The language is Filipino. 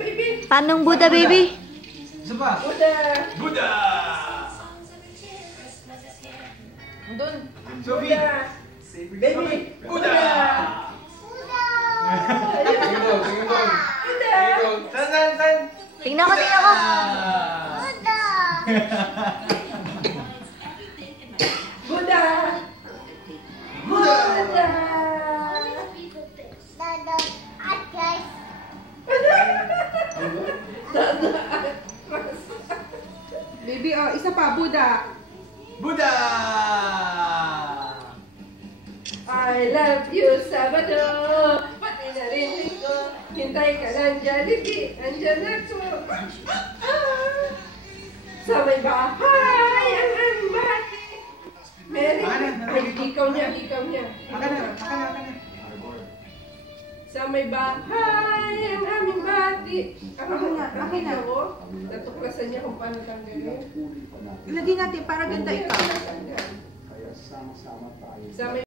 baby. Paanong Buddha, baby? Isa pa. Buddha. Buddha! Doon. Sophie! Baby. Buddha! Ayun. Tingin doon. Buddha. San? Tingnan ko, tingnan ko. Buddha. Buddha. Baby, oh, isa pa, Buddha. Buddha! I love you, Sabado. Pati na rin ko. Hintay ka lang, Jollibee. Andyan ako. Sa may bahay, ang aming bati. Mary, ay, ikaw niya. Sa may bahay, ang aming bati. Akin na. Natuklasan niya kung paano tanggalin. Ilagay natin para ganda ikaw. Sa may